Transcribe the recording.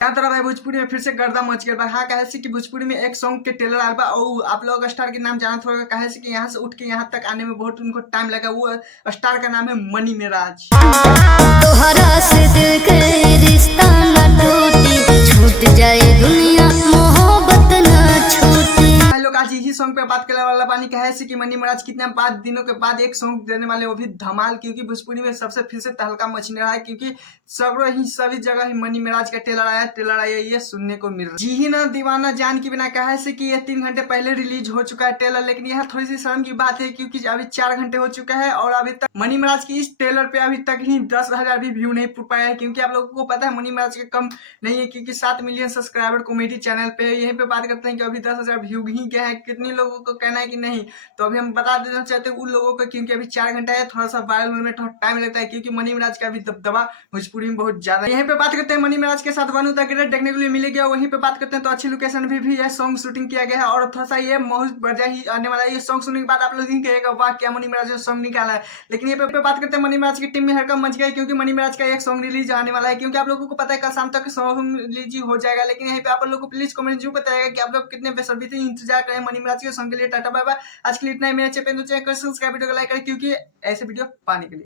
क्या तरह भाई भोजपुरी में फिर से गर्दा मच गया। हाँ कहे कि भोजपुरी में एक सॉन्ग के ट्रेलर आया बा और आप लोग स्टार के नाम जानत होगा। कहे कि यहाँ से उठ के यहाँ तक आने में बहुत उनको टाइम लगा। वो स्टार का नाम है मनी मेराज। तोहरा से दिल के रिश्ता न टूटी, छूट जाए दुनिया मोहब्बत न छूटी। लोग आज यही सॉन्ग पे बात करने वाला पानी कहे कि मनी महाराज कितने 5 दिनों के बाद एक सॉन्ग देने वाले, वो भी धमाल। क्योंकि भोजपुरी में सबसे फिर से तहलका मचने रहा है। क्योंकि सभी जगह ही मनी महाराज का ट्रेलर आया ये सुनने को मिल रहा है। जी ही ना दीवाना जान की बिना कहे से कि ये 3 घंटे पहले रिलीज हो चुका है ट्रेलर। लेकिन यह थोड़ी सी शर्म की बात है क्योंकि अभी 4 घंटे हो चुका है और अभी तक मनी महाराज की इस ट्रेलर पे अभी तक ही 10,000 भी व्यू नहीं पुट पाया है। क्योंकि आप लोगों को पता है मनी महाराज के कम नहीं है क्योंकि 7 मिलियन सब्सक्राइबर कॉमेडी चैनल पे। यहीं पे बात करते हैं कि अभी 10,000 व्यू ही गया है। कितने लोगों को कहना है कि नहीं, तो अभी हम बता देना चाहते हैं उन लोगों को क्योंकि अभी 4 घंटा है, थोड़ा सा वायरल होने में थोड़ा टाइम लगता है क्योंकि मनी महाराज का अभी दबदबा भोजपुरी में बहुत ज्यादा है। यहीं पे बात करते हैं मनी महाराज के साथ वनु द ग्रेट देखने के लिए मिलेगा। वहीं पे बात करते हैं तो अच्छी लोकेशन भी है, सॉन्ग शूटिंग किया गया है और थोड़ा सा ये बहुत बढ़िया ही आने वाला है। ये सॉन्ग सुनने के बाद आप लोग ही कहेगा वाह क्या मनी महाराज ने सॉन्ग निकाला है। लेकिन ये पे बात करते हैं मनी महाराज की टीम में हड़कंप मच गई क्योंकि मनी महाराज का एक सॉन्ग रिलीज आने वाला है। क्योंकि आप लोगों को पता है कल शाम तक सॉन्ग रिलीज हो जाएगा। लेकिन यहाँ पे आप लोग को प्लीज कमेंट जरूर बताएगा कि आप लोग कितने बेसब्री से इंतजार करें मनी महाराज के सॉन्ग के लिए। Tata bye bye. आज के लिए इतना ही। मेरे चैनल को सब्सक्राइब वीडियो को लाइक करें क्योंकि ऐसे वीडियो पाने के लिए।